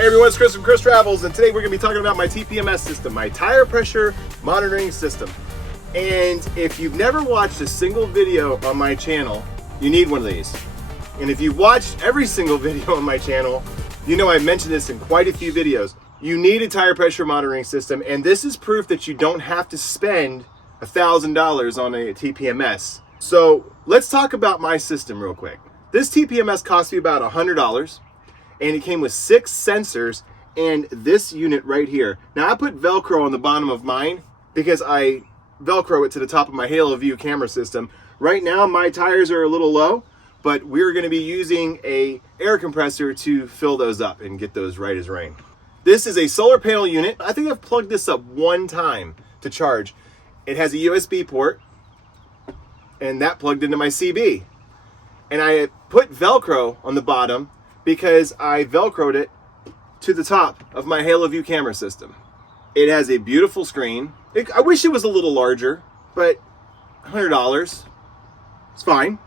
Hey everyone, it's Chris from Chris Travels, and today we're going to be talking about my TPMs system, my tire pressure monitoring system. And if you've never watched a single video on my channel, you need one of these. And if you've watched every single video on my channel, you know I've mentioned this in quite a few videos. You need a tire pressure monitoring system, and this is proof that you don't have to spend $1,000 on a TPMs. So let's talk about my system real quick. This TPMs cost me about $100. And it came with 6 sensors and this unit right here. Now I put Velcro on the bottom of mine because I Velcro it to the top of my Halo View camera system. Right now my tires are a little low, but we're gonna be using a air compressor to fill those up and get those right as rain. This is a solar panel unit. I think I've plugged this up one time to charge. It has a USB port and that plugged into my CB. And I put Velcro on the bottom because I Velcroed it to the top of my Halo View camera system. It has a beautiful screen. I wish it was a little larger, but $100, it's fine.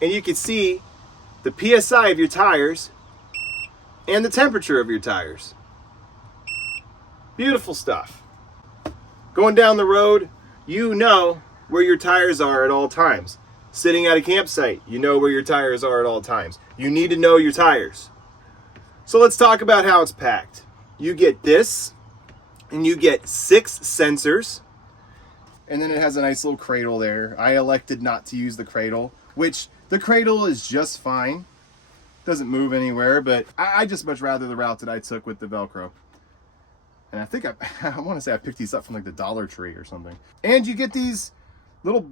And you can see the PSI of your tires and the temperature of your tires. Beautiful stuff. Going down the road, you know where your tires are at all times. Sitting at a campsite, you know where your tires are at all times. You need to know your tires. So let's talk about how it's packed. You get this, and you get 6 sensors, and then it has a nice little cradle there. I elected not to use the cradle, which the cradle is just fine. Doesn't move anywhere, but I just much rather the route that I took with the Velcro. And I think I want to say I picked these up from like the Dollar Tree or something. And you get these little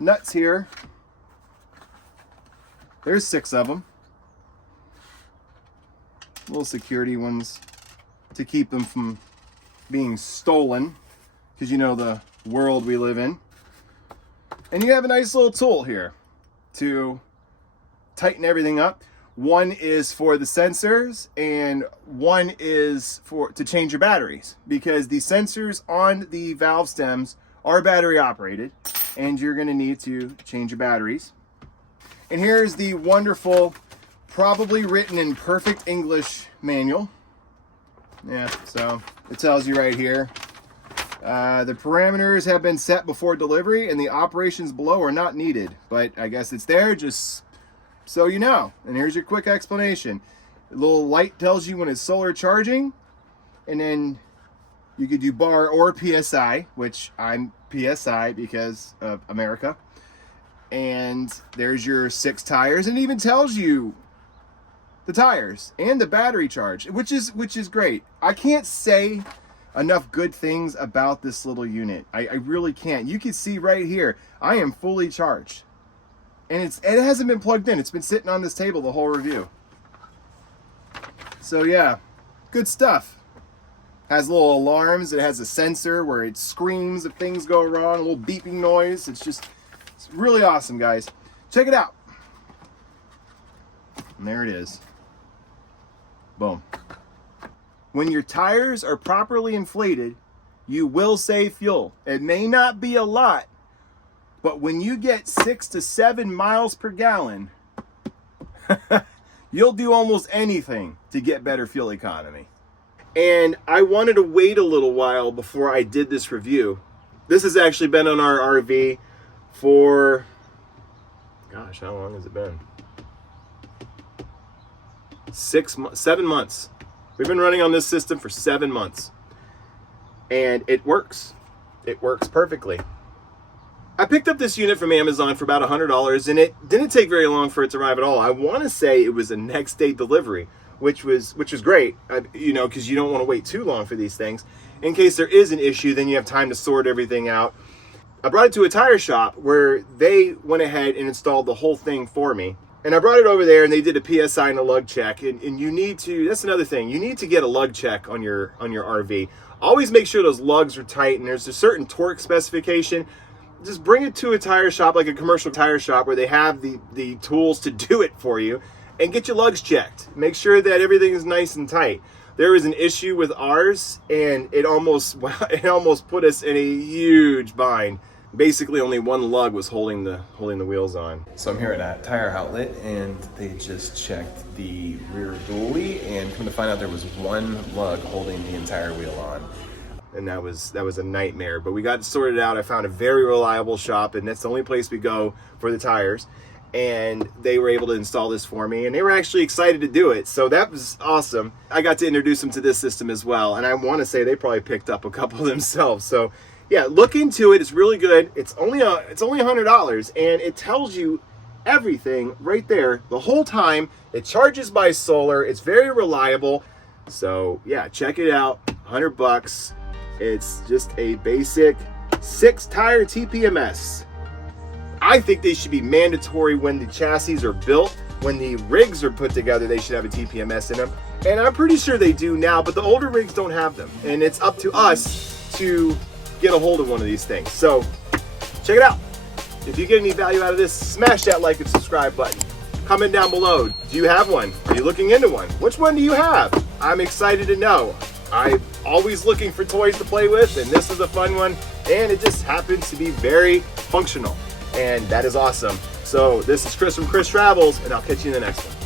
nuts here. There's 6 of them. Little security ones to keep them from being stolen, because you know the world we live in. And you have a nice little tool here to tighten everything up. One is for the sensors and one is to change your batteries, because the sensors on the valve stems are battery operated, and you're going to need to change your batteries. And here's the wonderful, probably written in perfect English manual. Yeah, so it tells you right here. The parameters have been set before delivery and the operations below are not needed. But I guess it's there just so you know. And here's your quick explanation. The little light tells you when it's solar charging, and then you could do bar or PSI, which I'm PSI because of America. And there's your 6 tires, and it even tells you the tires and the battery charge, which is great. I can't say enough good things about this little unit. I really can't. You can see right here, I am fully charged. And it hasn't been plugged in. It's been sitting on this table the whole review. So yeah, good stuff. Has little alarms. It has a sensor where it screams if things go wrong, a little beeping noise. It's really awesome, guys. Check it out. And there it is. Boom. When your tires are properly inflated, you will save fuel. It may not be a lot, but when you get 6 to 7 miles per gallon, you'll do almost anything to get better fuel economy. And I wanted to wait a little while before I did this review. This has actually been on our RV for, gosh, how long has it been? 7 months. We've been running on this system for 7 months. And it works. It works perfectly. I picked up this unit from Amazon for about $100, and it didn't take very long for it to arrive at all. I want to say it was a next day delivery, which was great, you know, because you don't want to wait too long for these things. In case there is an issue, then you have time to sort everything out. I brought it to a tire shop where they went ahead and installed the whole thing for me. And I brought it over there and they did a PSI and a lug check. And you need to, that's another thing, you need to get a lug check on your RV. Always make sure those lugs are tight, and there's a certain torque specification. Just bring it to a tire shop, like a commercial tire shop, where they have the tools to do it for you, and get your lugs checked. Make sure that everything is nice and tight. There was an issue with ours, and it almost put us in a huge bind. basically only one lug was holding the wheels on. So I'm here at a tire outlet, and they just checked the rear dually, and come to find out there was one lug holding the entire wheel on. And that was a nightmare, but we got it sorted out. I found a very reliable shop, and that's the only place we go for the tires. And they were able to install this for me, and they were actually excited to do it. So that was awesome. I got to introduce them to this system as well. And I want to say they probably picked up a couple themselves. So yeah, look into it. It's really good. It's only $100, and it tells you everything right there the whole time. It charges by solar. It's very reliable. So yeah, check it out. $100. It's just a basic 6-tire TPMs. I think they should be mandatory when the chassis are built. When the rigs are put together, they should have a TPMs in them. And I'm pretty sure they do now, but the older rigs don't have them. And it's up to us to get a hold of one of these things. So check it out. If you get any value out of this, smash that like and subscribe button. Comment down below. Do you have one? Are you looking into one? Which one do you have? I'm excited to know. I'm always looking for toys to play with, and this is a fun one. And it just happens to be very functional. And that is awesome. So this is Chris from Chris Travels, and I'll catch you in the next one.